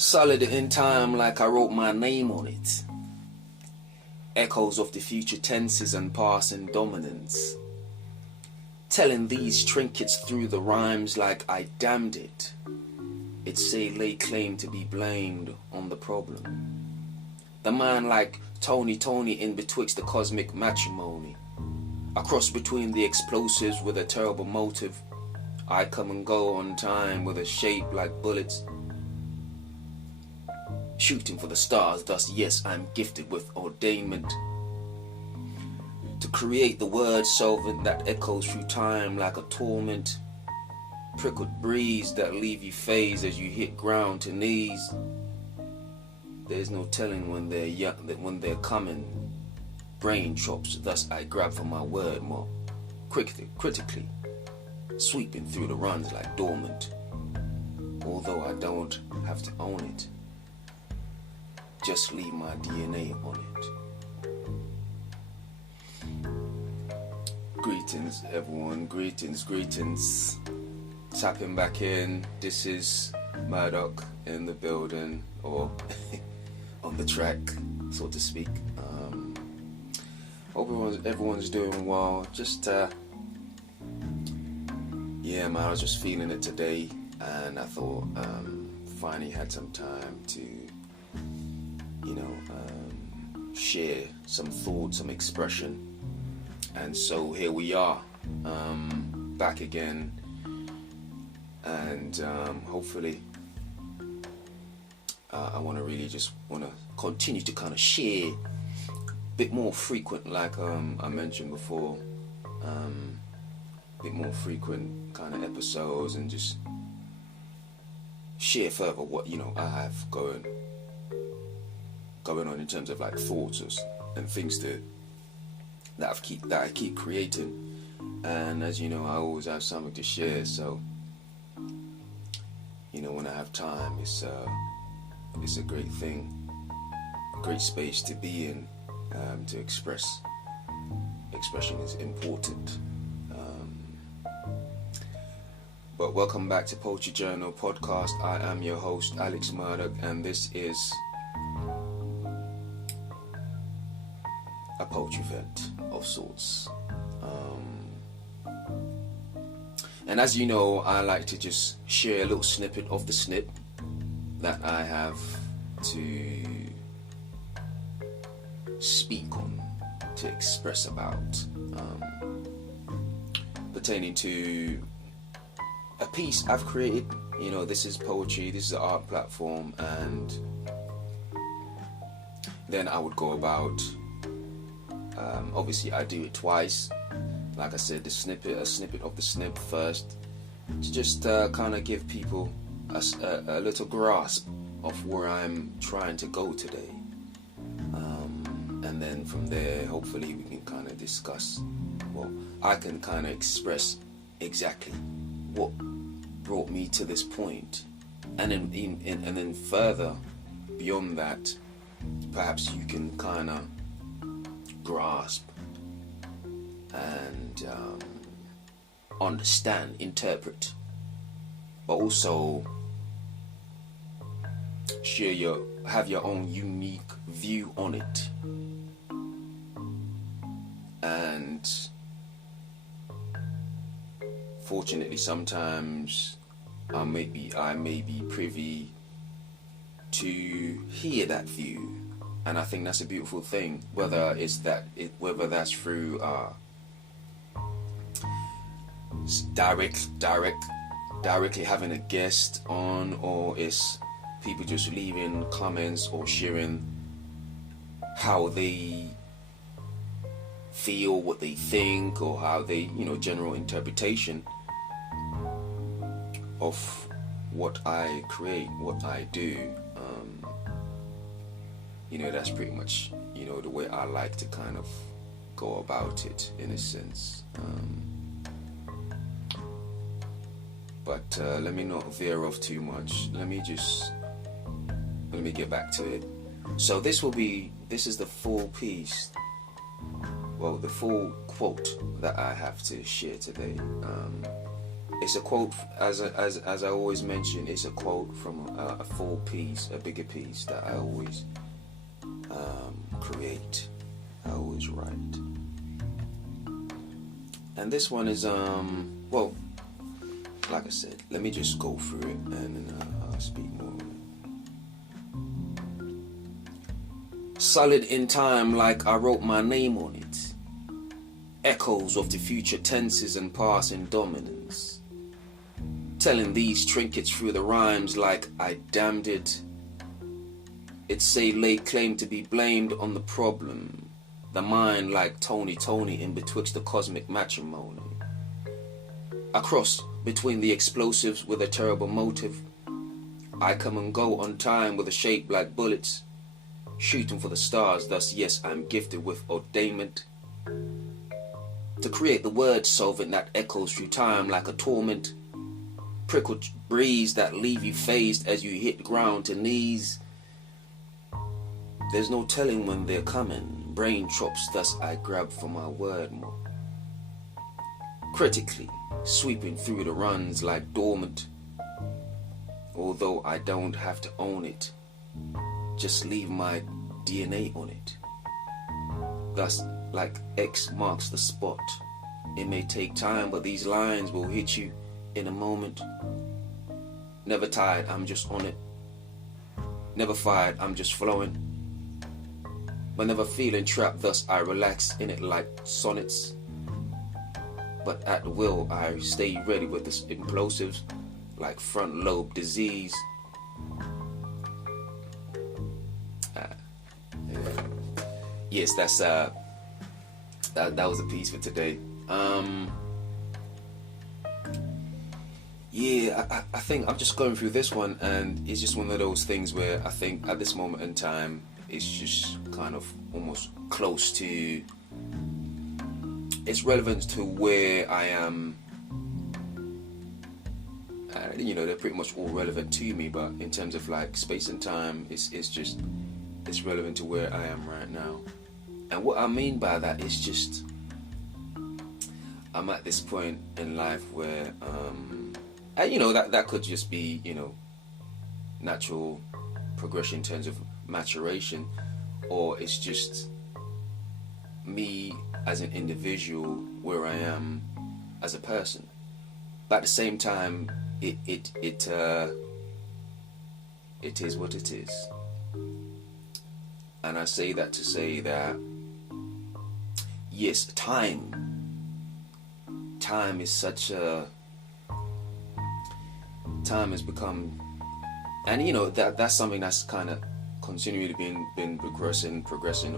Solid in time like I wrote my name on it. Echoes of the future tenses and passing dominance. Telling these trinkets through the rhymes like I damned it. It say lay claim to be blamed on the problem. The man like Tony in betwixt the cosmic matrimony. A cross between the explosives with a terrible motive. I come and go on time with a shape like bullets. Shooting for the stars, thus yes, I'm gifted with ordainment. To create the word solvent that echoes through time like a torment. Prickled breeze that leave you phased as you hit ground to knees. There's no telling when they're young, when they're coming. Brain chops, thus I grab for my word more critically, sweeping through the runs like dormant. Although I don't have to own it, just leave my DNA on it. Greetings everyone, greetings. Tapping back in, this is Murdoch in the building, or on the track, so to speak. Hope everyone's doing well. Just yeah man, I was just feeling it today, and I thought finally had some time to share some thoughts, some expression. And so here we are, back again, and hopefully I want to continue to kind of share a bit more frequent, like I mentioned before, a bit more frequent kind of episodes, and just share further what I have going on in terms of like thoughts and things that I keep creating. And as you know, I always have something to share, so when I have time, it's a great thing, great space to be in, to express. Expression is important. But welcome back to Poetry Journal Podcast. I am your host, Alex Murdoch, and this is a poetry event of sorts. And as you know, I like to just share a little snippet of the snip that I have to speak on, to express about, pertaining to a piece I've created. This is poetry, this is an art platform, and then I would go about, obviously I do it twice. Like I said, a snippet of the snip first, to just kind of give people a little grasp of where I'm trying to go today. And then from there, hopefully we can kind of discuss, I can kind of express exactly what brought me to this point. And then further beyond that, perhaps you can kind of grasp and understand, interpret, but also have your own unique view on it. And fortunately, sometimes I may be privy to hear that view, and I think that's a beautiful thing. Whether that's through directly having a guest on, or it's people just leaving comments or sharing how they feel, what they think, or how they, general interpretation of what I create, what I do. That's pretty much, the way I like to kind of go about it, in a sense. But let me not veer off too much. Let me get back to it. So this is the full piece, the full quote that I have to share today. It's a quote, as I always mention, it's a quote from a full piece, a bigger piece that I always create, I always write. And this one is, well, like I said, let me just go through it and then I'll speak more on it. Solid in time, like I wrote my name on it. Echoes of the future tenses and passing dominance. Telling these trinkets through the rhymes like I damned it. It say lay claim to be blamed on the problem. The mind like Tony in betwixt the cosmic matrimony. I cross between the explosives with a terrible motive. I come and go on time with a shape like bullets. Shooting for the stars, thus yes, I'm gifted with ordainment. To create the word solvent that echoes through time like a torment. Prickled breeze that leave you phased as you hit the ground to knees. There's no telling when they're coming. Brain chops, thus I grab for my word more. Critically, sweeping through the runs like dormant. Although I don't have to own it. Just leave my DNA on it. Thus, like X marks the spot. It may take time, but these lines will hit you in a moment. Never tired, I'm just on it. Never fired, I'm just flowing. But never feeling trapped, thus I relax in it like sonnets. But at will I stay ready with this implosives like front lobe disease. Yes, that's that was a piece for today. Yeah, I think I'm just going through this one, and it's just one of those things where I think at this moment in time it's just kind of almost close to, it's relevant to where I am. You know, they're pretty much all relevant to me, but in terms of like space and time, it's relevant to where I am right now. And what I mean by that is just, I'm at this point in life where, and you know, that could just be, you know, natural progression in terms of maturation, or it's just me as an individual where I am as a person. But at the same time, it is what it is. And I say that to say that, yes, time is such a, time has become, and you know, that's something that's kind of continually been progressing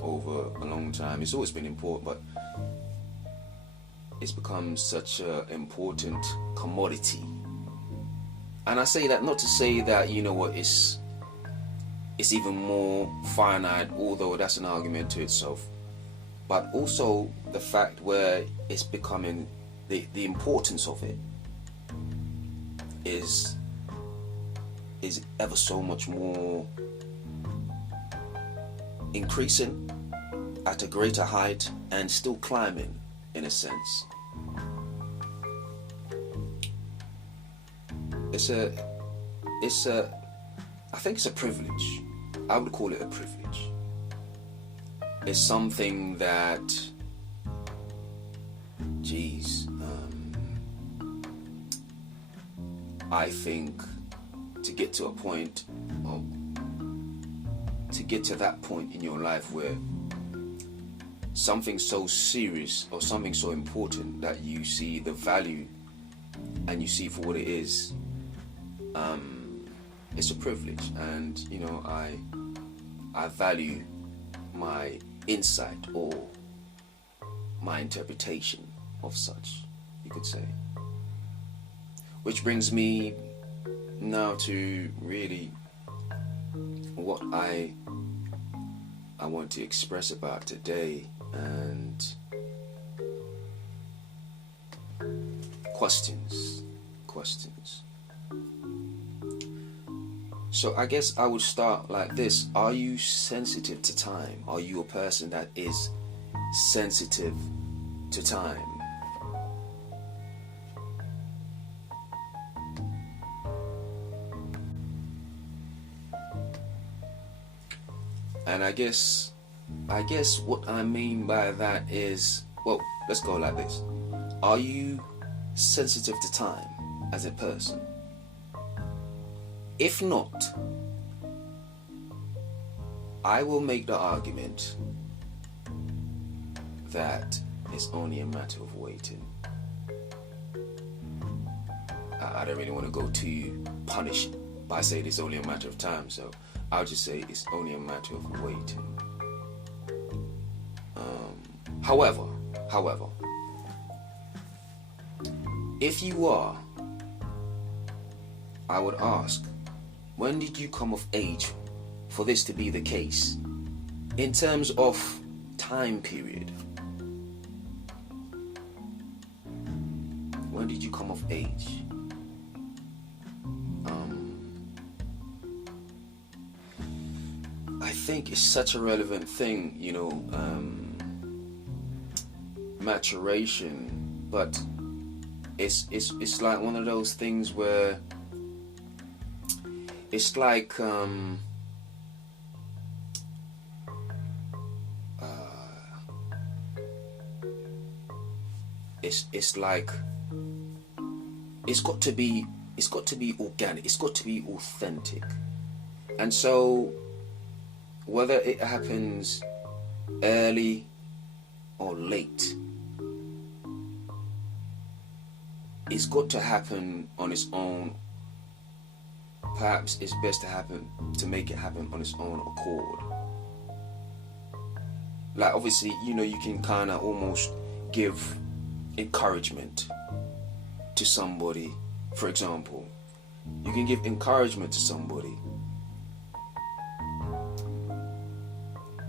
over a long time. It's always been important, but it's become such an important commodity. And I say that not to say that, you know what, it's even more finite, although that's an argument to itself, but also the fact where it's becoming, the importance of it is ever so much more increasing at a greater height and still climbing in a sense. I think it's a privilege. I would call it a privilege. It's something that, I think to get to a point of, to get to that point in your life where something so serious or something so important that you see the value and you see for what it is, it's a privilege. And you know, I value my insight or my interpretation of such, you could say. Which brings me now to really what I want to express about today, and questions. So I guess I would start like this. Are you sensitive to time? Are you a person that is sensitive to time? And I guess what I mean by that is, well, let's go like this. Are you sensitive to time as a person? If not, I will make the argument that it's only a matter of waiting. I don't really want to go too punished by saying it's only a matter of time, so I'll just say it's only a matter of waiting. However, if you are, I would ask, when did you come of age for this to be the case? In terms of time period. When did you come of age? I think it's such a relevant thing, maturation, but it's like one of those things where it's like it's like it's got to be organic, it's got to be authentic. And so whether it happens early or late, it's got to happen on its own. Perhaps it's best to make it happen on its own accord. Like obviously, you can kind of almost give encouragement to somebody. For example, you can give encouragement to somebody,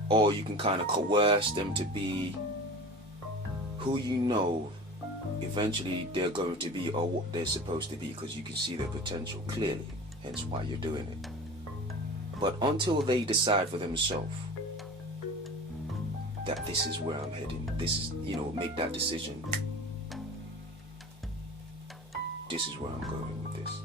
or you can kind of coerce them to be who eventually they're going to be, or what they're supposed to be, because you can see their potential clearly, hence why you're doing it. But until they decide for themselves that this is where I'm heading, this is, make that decision, this is where I'm going with this.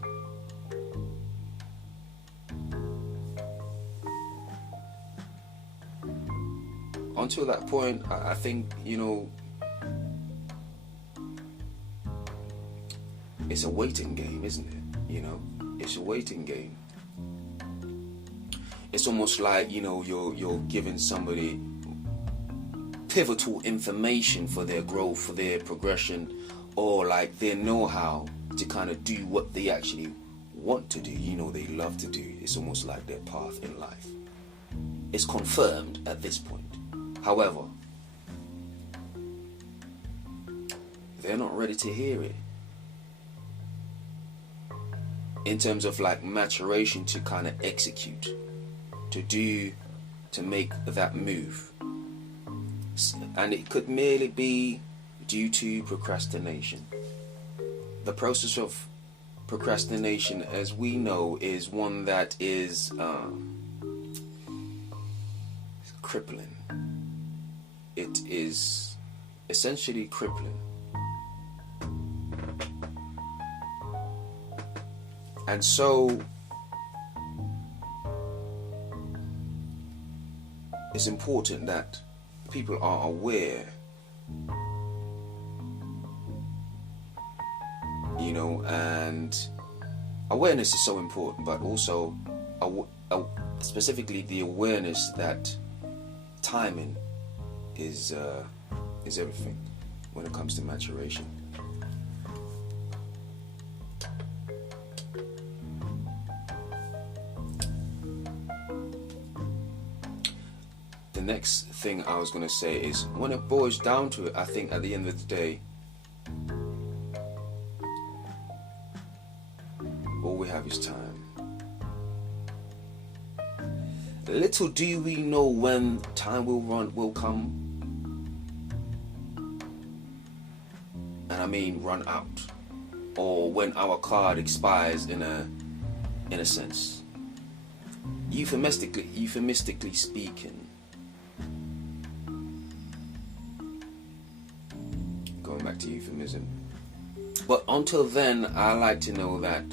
Until that point, I think, it's a waiting game, isn't it? It's a waiting game. It's almost like, you're giving somebody pivotal information for their growth, for their progression, or like their know-how to kind of do what they actually want to do, they love to do. It's almost like their path in life. It's confirmed at this point. However, they're not ready to hear it. In terms of like maturation to kind of execute, to make that move. And it could merely be due to procrastination. The process of procrastination, as we know, is one that is crippling. It is essentially crippling. And so it's important that people are aware, and awareness is so important, but also specifically the awareness that timing is everything when it comes to maturation. The next thing I was going to say is, when it boils down to it, I think at the end of the day, all we have is time. Little do we know when time will come, and I mean run out, or when our card expires in a sense. Euphemistically speaking. Going back to euphemism. But until then, I like to know that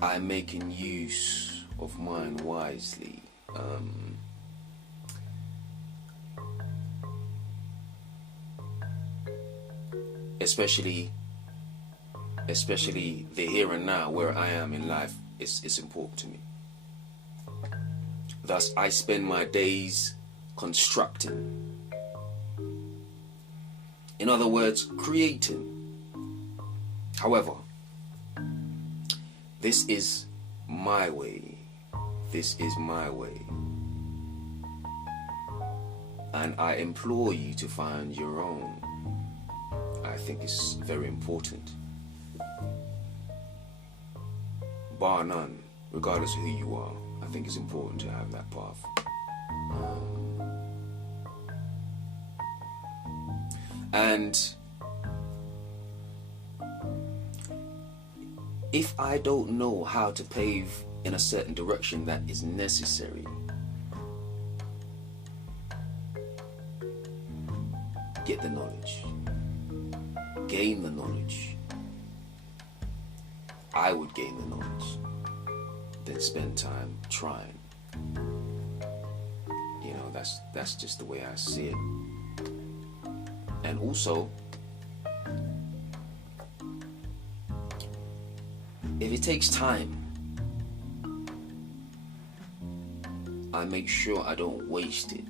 I'm making use of mine wisely. especially the here and now, where I am in life, is important to me. Thus, I spend my days constructing. In other words, creating. However, this is my way. This is my way. And I implore you to find your own. I think it's very important. Bar none, regardless of who you are, I think it's important to have that path. And if I don't know how to pave in a certain direction that is necessary, get the knowledge, gain the knowledge. I would gain the knowledge, then spend time trying. You know, that's just the way I see it. And also, if it takes time, I make sure I don't waste it.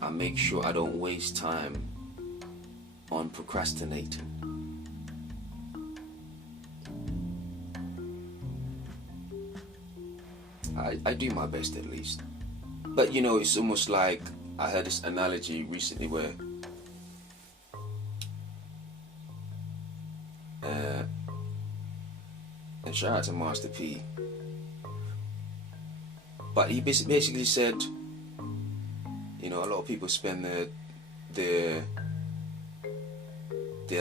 I make sure I don't waste time on procrastinating. I do my best, at least. But you know, it's almost like, I heard this analogy recently where and shout out to Master P, but he basically said, you know, a lot of people spend their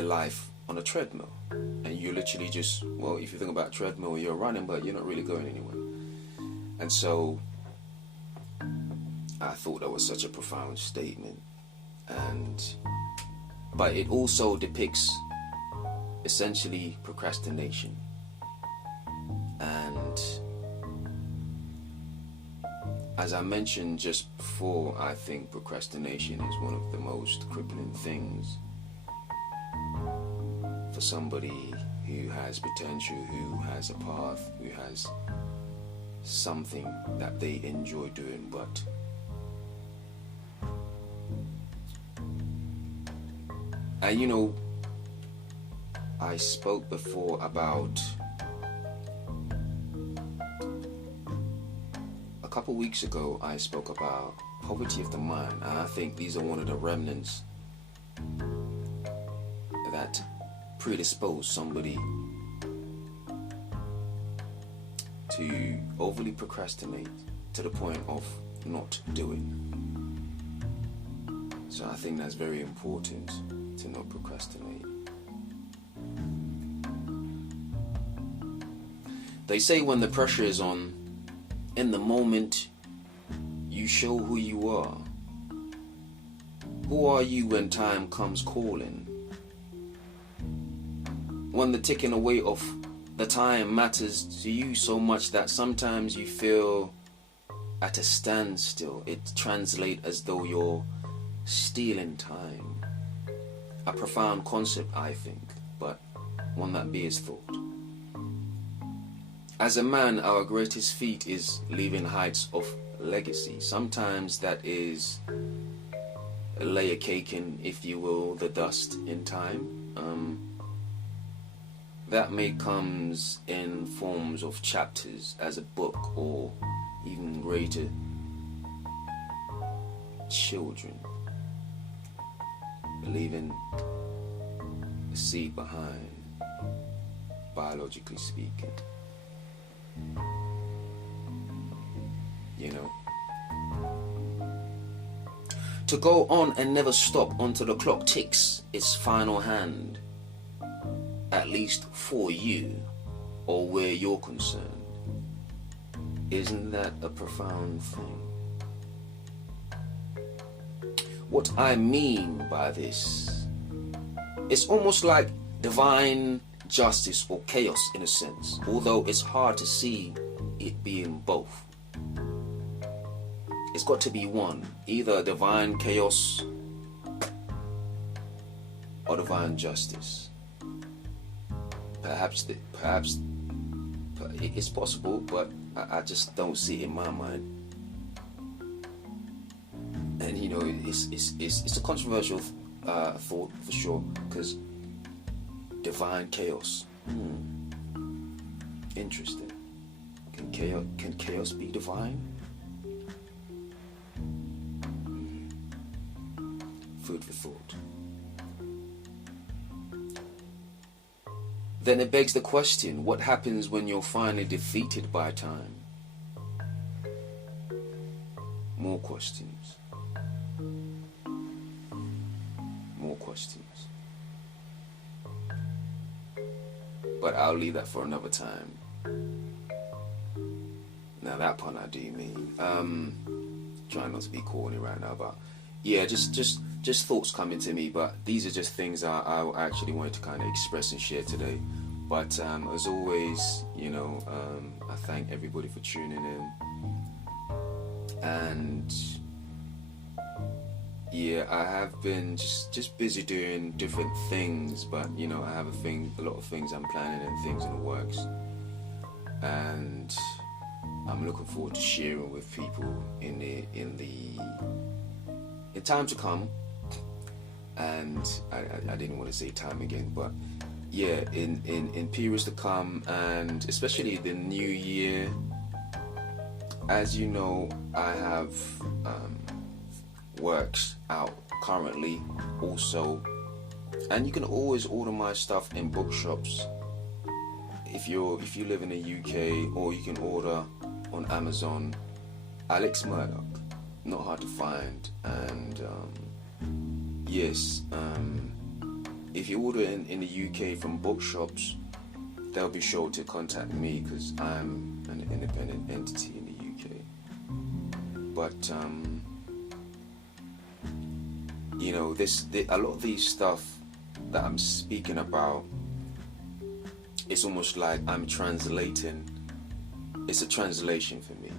life on a treadmill, and you literally just, well, if you think about treadmill, you're running, but you're not really going anywhere. And so I thought that was such a profound statement, but it also depicts essentially procrastination. And as I mentioned just before, I think procrastination is one of the most crippling things for somebody who has potential, who has a path, who has something that they enjoy doing, but and you know, I spoke before about, a couple weeks ago I spoke about poverty of the mind, and I think these are one of the remnants that predispose somebody to overly procrastinate to the point of not doing. So I think that's very important, to not procrastinate. They say when the pressure is on, in the moment, you show who you are. Who are you when time comes calling? When the ticking away of the time matters to you so much that sometimes you feel at a standstill. It translates as though you're stealing time. A profound concept, I think, but one that bears thought. As a man, our greatest feat is leaving heights of legacy. Sometimes that is a layer caking, if you will, the dust in time. That may comes in forms of chapters as a book, or even greater, children, leaving a seed behind, biologically speaking. You know, to go on and never stop until the clock ticks its final hand, at least for you or where you're concerned. Isn't that a profound thing? What I mean by this, it's almost like divine justice or chaos in a sense, although it's hard to see it being both. It's got to be one, either divine chaos or divine justice. Perhaps it's possible, but I just don't see it in my mind. And you know, it's a controversial thought for sure, because divine chaos. Interesting. Can chaos be divine? Food for thought. Then it begs the question, what happens when you're finally defeated by time? More questions. More questions. But I'll leave that for another time. Now that pun I do mean. Trying not to be corny right now, but yeah, just thoughts coming to me. But these are just things I actually wanted to kind of express and share today. But as always, you know, I thank everybody for tuning in. And yeah, I have been just busy doing different things, but you know, I have a lot of things I'm planning and things in the works, and I'm looking forward to sharing with people in time to come. And I didn't want to say time again, but yeah, in periods to come, and especially the new year. As you know, I have works out currently also, and you can always order my stuff in bookshops if you live in the UK, or you can order on Amazon. Alex Murdoch, not hard to find. And yes, if you order in the UK from bookshops, they'll be sure to contact me because I'm an independent entity in the UK. But you know, a lot of these stuff that I'm speaking about, it's almost like I'm translating. It's a translation for me.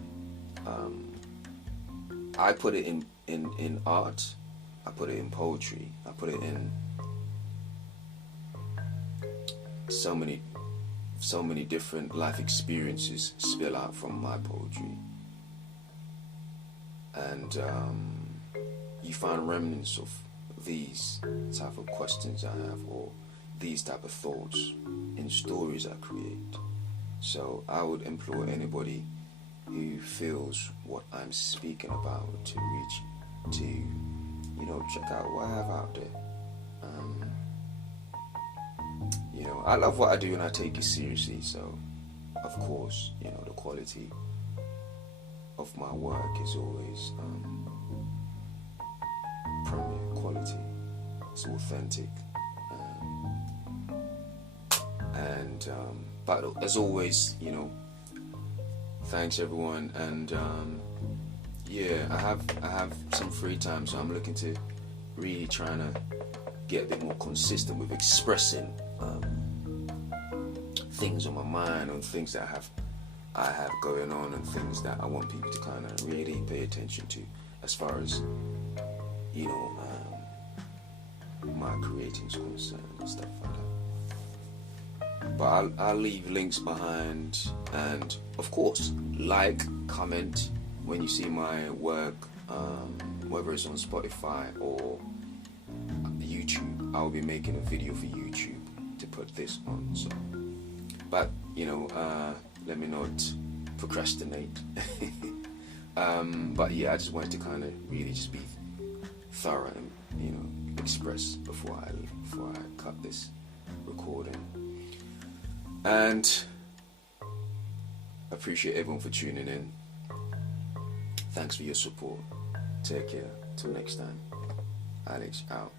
I put it in art, I put it in poetry, I put it in so many different life experiences spill out from my poetry. And you find remnants of these type of questions I have, or these type of thoughts in stories I create. So I would implore anybody who feels what I'm speaking about to reach to, you know, check out what I have out there. You know, I love what I do and I take it seriously. So, of course, you know, the quality of my work is always premier quality. It's authentic. But as always, you know, thanks everyone. And yeah, I have some free time, so I'm looking to really trying to get a bit more consistent with expressing things on my mind, and things that I have going on, and things that I want people to kind of really pay attention to, as far as, you know, my creating's concerned and stuff like that. But I'll leave links behind, and of course, like, comment when you see my work, whether it's on Spotify or YouTube. I'll be making a video for YouTube to put this on. So, but you know, let me not procrastinate. But yeah, I just wanted to kind of really just be thorough and, you know, express before I cut this recording. And appreciate everyone for tuning in. Thanks for your support. Take care. Till next time. Alex out.